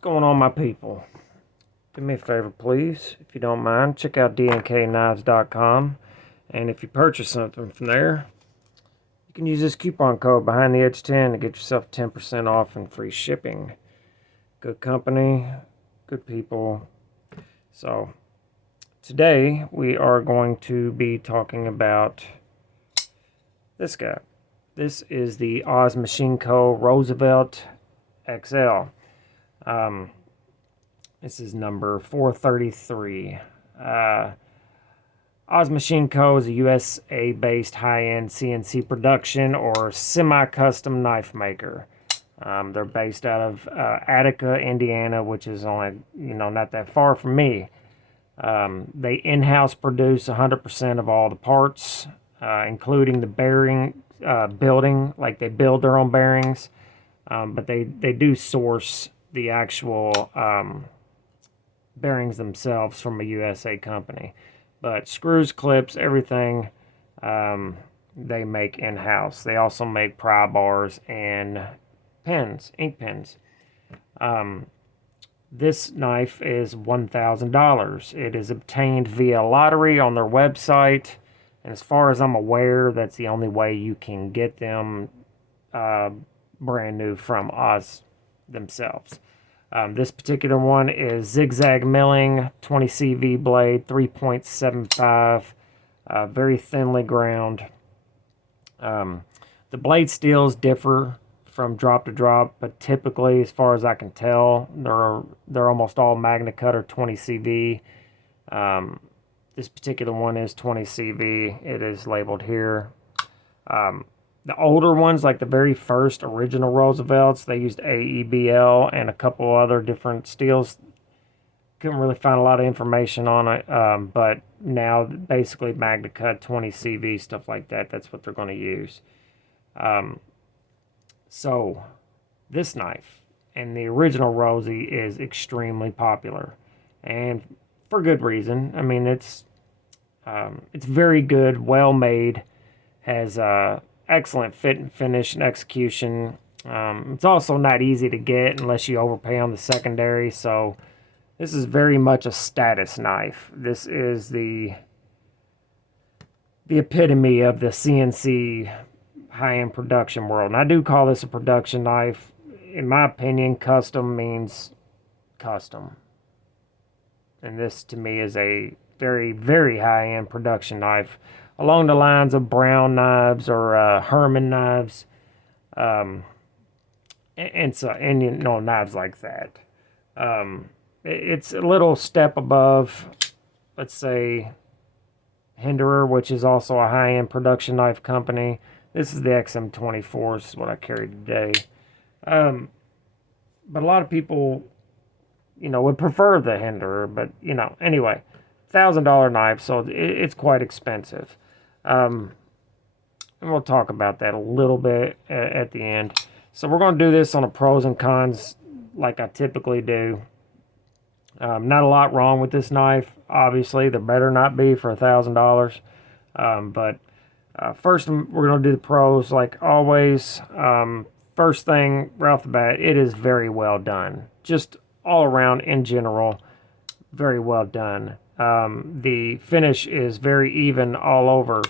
going on, my people? Do me a favor, please, if you don't mind. Check out DNKKnives.com. And if you purchase something from there, you can use this coupon code behind the edge 10 to get yourself 10% off and free shipping. Good company, good people. So, today we are going to be talking about this guy. This is the Oz Machine Co. Roosevelt XL. This is number 433. Oz Machine Co. is a USA-based high-end CNC production or semi-custom knife maker. They're based out of Attica, Indiana, which is only, not that far from me. They in-house produce 100% of all the parts, including the bearing building, like they build their own bearings, but they do source the actual bearings themselves from a USA company. But screws, clips, everything they make in-house. They also make pry bars and pens, ink pens. This knife is $1,000. It is obtained via lottery on their website. And as far as I'm aware, that's the only way you can get them brand new from Oz themselves. This particular one is zigzag milling, 20 CV blade, 3.75, very thinly ground. The blade steels differ from drop to drop, but typically, as far as I can tell, they're almost all Magna Cut or 20 CV. This particular one is 20 CV. It is labeled here. The older ones, like the very first original Roosevelts, they used AEBL and a couple other different steels. Couldn't really find a lot of information on it, but now basically Magna Cut, 20 CV, stuff like that, that's what they're going to use. So this knife and the original Rosie is extremely popular, and for good reason. I mean, it's very good, well made, has excellent fit and finish and execution. It's also not easy to get unless you overpay on the secondary, so this is very much a status knife. This is the epitome of the CNC high-end production world. And I do call this a production knife. In my opinion, custom means custom. And this, to me, is a very, very high-end production knife, along the lines of Brown knives or Herman knives, and knives like that. It's a little step above, let's say, Hinderer, which is also a high-end production knife company. This is the XM24, this is what I carry today. But a lot of people, would prefer the Hinderer, but, anyway, $1,000 knife, so it's quite expensive. And we'll talk about that a little bit at the end. So we're going to do this on a pros and cons like I typically do. Not a lot wrong with this knife, obviously. There better not be for $1,000. But first, we're going to do the pros like always. First thing, right off the bat, it is very well done. Just all around, in general, very well done. The finish is very even all over.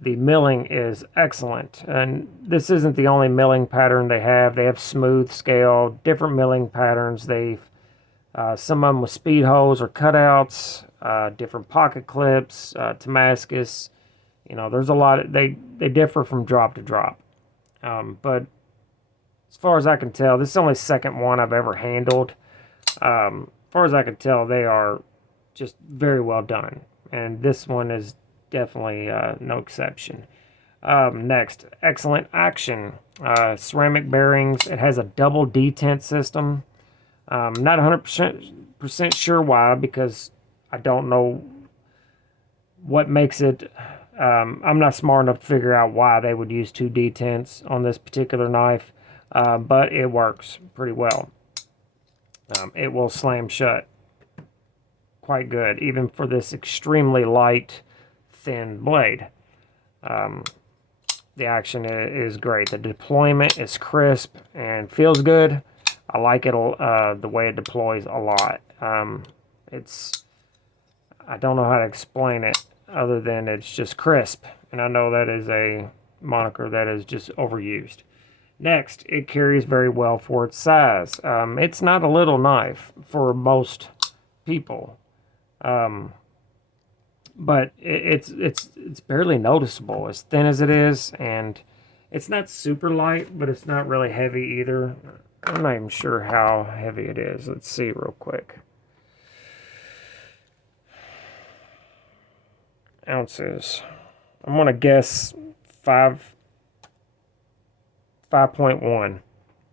The milling is excellent. And this isn't the only milling pattern they have. They have smooth scale, different milling patterns. They've some of them with speed holes or cutouts, different pocket clips, Damascus. There's a lot. They differ from drop to drop. But as far as I can tell, this is only the second one I've ever handled. As far as I can tell, they are just very well done. And this one is definitely no exception. Next, excellent action. Ceramic bearings. It has a double detent system. Not 100% sure why, because I don't know what makes it. I'm not smart enough to figure out why they would use two detents on this particular knife, but it works pretty well. It will slam shut quite good, even for this extremely light, thin blade. The action is great. The deployment is crisp and feels good. I like it the way it deploys a lot. I don't know how to explain it other than it's just crisp, and I know that is a moniker that is just overused. Next, it carries very well for its size. It's not a little knife for most people, but it's barely noticeable as thin as it is, and it's not super light, but it's not really heavy either. I'm not even sure how heavy it is. Let's see real quick. Ounces. I'm gonna guess 5.1.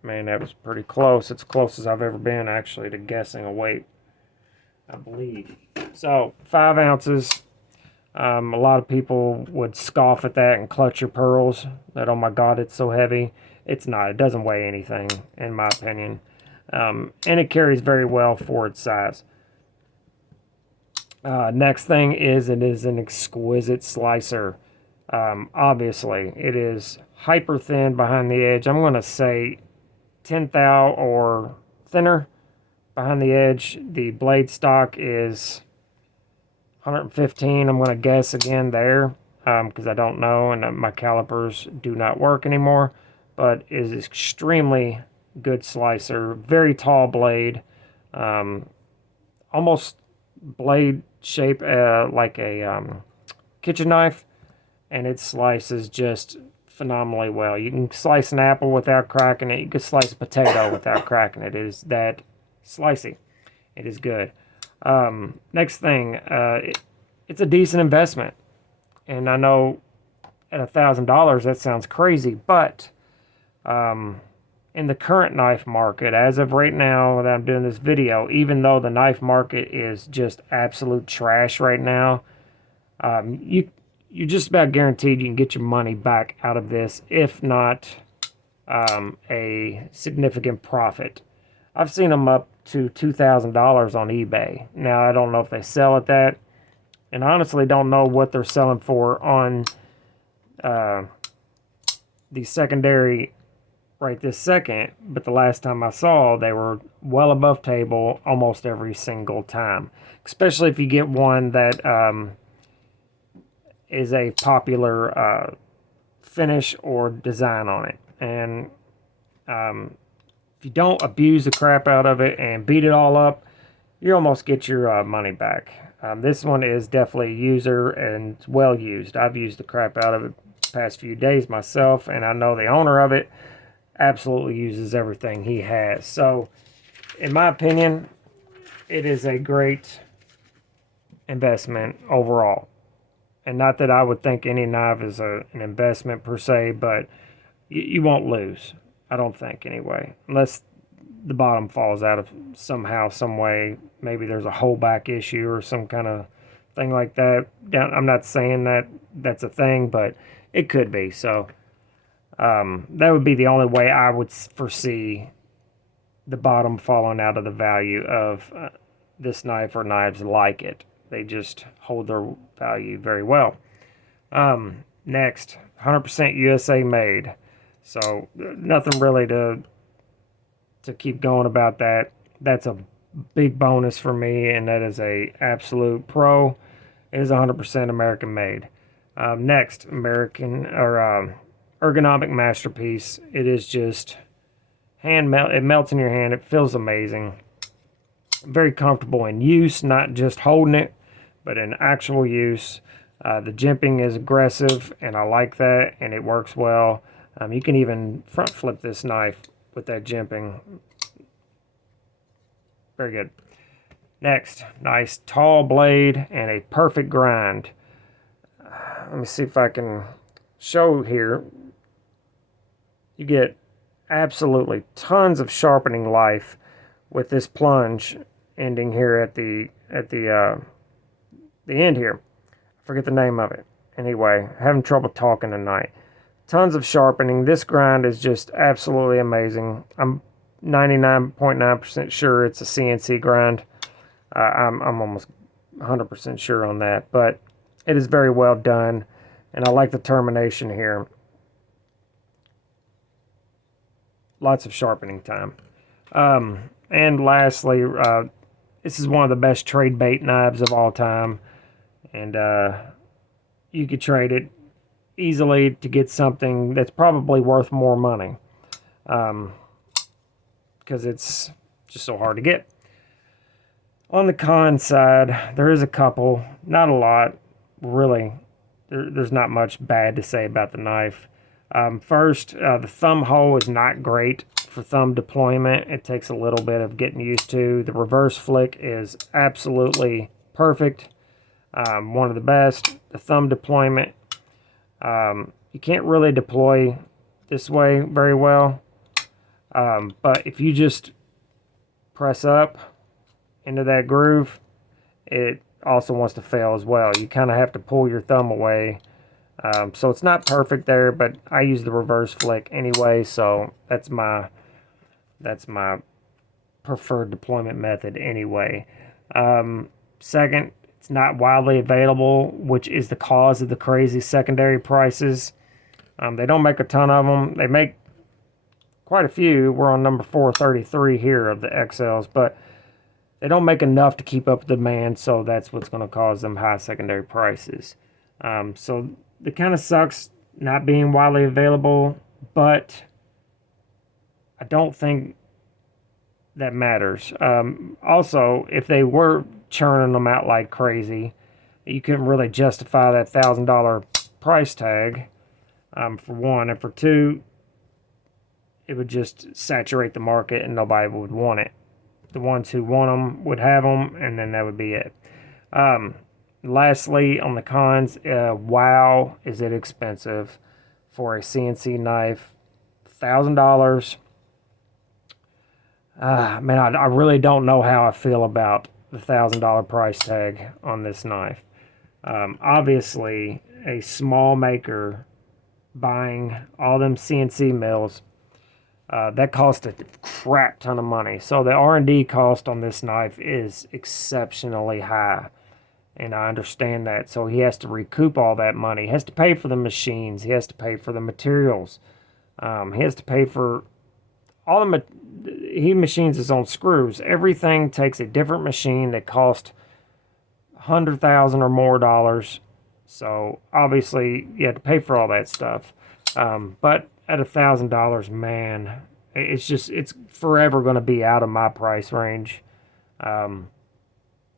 Man, that was pretty close. It's close as I've ever been, actually, to guessing a weight, I believe. So 5 ounces. A lot of people would scoff at that and clutch your pearls. That, oh my God, it's so heavy. It's not. It doesn't weigh anything, in my opinion. And it carries very well for its size. Next thing is it is an exquisite slicer. Obviously, it is hyper thin behind the edge. I'm going to say 10 thou or thinner behind the edge. The blade stock is 115. I'm going to guess again there because I don't know, and my calipers do not work anymore. But is extremely good slicer. Very tall blade. Almost blade shape like a kitchen knife, and it slices just phenomenally well. You can slice an apple without cracking it. You can slice a potato without cracking it. It is that slicey. It is good. Next thing, it's a decent investment, and I know at $1,000 that sounds crazy, but in the current knife market, as of right now that I'm doing this video, even though the knife market is just absolute trash right now, you're just about guaranteed you can get your money back out of this, if not a significant profit. I've seen them up to $2,000 on eBay. Now, I don't know if they sell at that, and I honestly don't know what they're selling for on the secondary right this second, but the last time I saw, they were well above table almost every single time, especially if you get one that is a popular finish or design on it. And if you don't abuse the crap out of it and beat it all up, you almost get your money back. This one is definitely a user and it's well used. I've used the crap out of it the past few days myself, and I know the owner of it absolutely uses everything he has. So, in my opinion, it is a great investment overall. And not that I would think any knife is an investment per se, but you won't lose. I don't think, anyway. Unless the bottom falls out of somehow, some way. Maybe there's a holdback issue or some kind of thing like that. I'm not saying that that's a thing, but it could be. So, that would be the only way I would foresee the bottom falling out of the value of this knife or knives like it. They just hold their value very well. Next, 100% USA made. So nothing really to keep going about that. That's a big bonus for me, and that is a absolute pro. It is 100% American made. Next, American or ergonomic masterpiece. It is just hand melt. It melts in your hand. It feels amazing. Very comfortable in use, not just holding it, but in actual use. The jimping is aggressive, and I like that, and it works well. You can even front flip this knife with that jimping. Very good. Next, nice tall blade and a perfect grind. Let me see if I can show here. You get absolutely tons of sharpening life with this plunge ending here at the end here. I forget the name of it. Anyway, having trouble talking tonight. Tons of sharpening. This grind is just absolutely amazing. I'm 99.9% sure it's a CNC grind. I'm almost 100% sure on that, but it is very well done, and I like the termination here. Lots of sharpening time. And lastly, this is one of the best trade bait knives of all time. And you could trade it easily to get something that's probably worth more money. Because it's just so hard to get. On the con side, there is a couple, not a lot, really. There's not much bad to say about the knife. First, the thumb hole is not great for thumb deployment. It takes a little bit of getting used to. The reverse flick is absolutely perfect. One of the best. The thumb deployment, you can't really deploy this way very well. But if you just press up into that groove, it also wants to fail as well. You kind of have to pull your thumb away. So it's not perfect there, but I use the reverse flick anyway, so that's my preferred deployment method anyway. Second, it's not widely available, which is the cause of the crazy secondary prices. They don't make a ton of them. They make quite a few. We're on number 433 here of the XLs, but they don't make enough to keep up with demand, so that's what's going to cause them high secondary prices. So it kind of sucks not being widely available, but I don't think that matters. Also, if they were churning them out like crazy, you couldn't really justify that $1,000 price tag, for one, and for two, it would just saturate the market and nobody would want it. The ones who want them would have them, and then that would be it. Lastly, on the cons, wow, is it expensive for a CNC knife? $1,000. Man, I really don't know how I feel about the $1,000 price tag on this knife. Obviously, a small maker buying all them CNC mills, that cost a crap ton of money. So the R&D cost on this knife is exceptionally high. And I understand that. So he has to recoup all that money. He has to pay for the machines. He has to pay for the materials. He has to pay for all the... He machines his own screws. Everything takes a different machine that costs $100,000 or more dollars. So obviously you have to pay for all that stuff. But at $1,000, man, it's forever going to be out of my price range.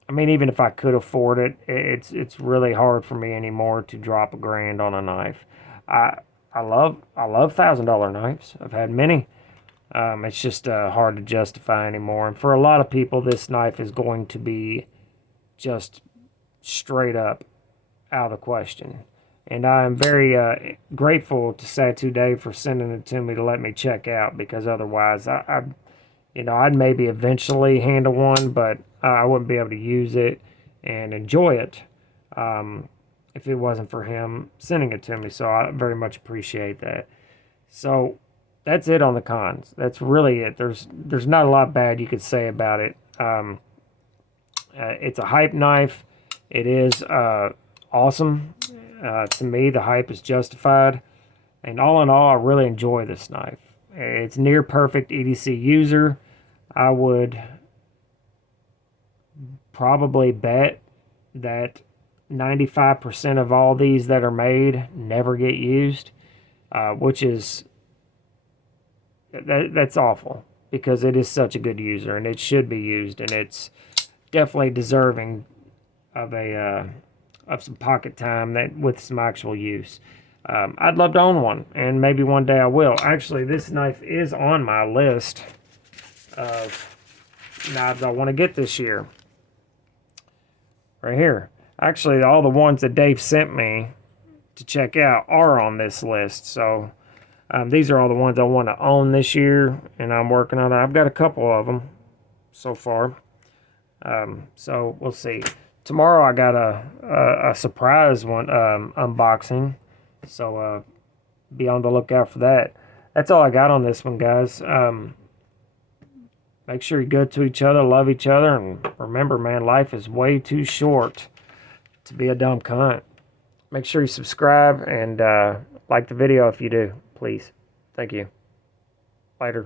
I mean, even if I could afford it, it's really hard for me anymore to drop $1,000 on a knife. I love $1,000 knives. I've had many. It's just hard to justify anymore. And for a lot of people, this knife is going to be just straight up out of the question. And I am very grateful to Satu Dave for sending it to me to let me check out, because otherwise I'd maybe eventually handle one, but I wouldn't be able to use it and enjoy it if it wasn't for him sending it to me. So I very much appreciate that. So that's it on the cons. That's really it. There's not a lot bad you could say about it. It's a hype knife. It is awesome. To me, the hype is justified. And all in all, I really enjoy this knife. It's near perfect EDC user. I would probably bet that 95% of all these that are made never get used, which is that's awful, because it is such a good user and it should be used, and it's definitely deserving of some pocket time with some actual use. I'd love to own one, and maybe one day I will. Actually, this knife is on my list of knives I want to get this year. Right here. Actually, all the ones that Dave sent me to check out are on this list. So these are all the ones I want to own this year, and I'm working on it. I've got a couple of them so far. So we'll see. Tomorrow I got a surprise one unboxing. So be on the lookout for that. That's all I got on this one, guys. Make sure you're good to each other, love each other, and remember, man, life is way too short to be a dumb cunt. Make sure you subscribe and like the video if you do, please. Thank you. Later.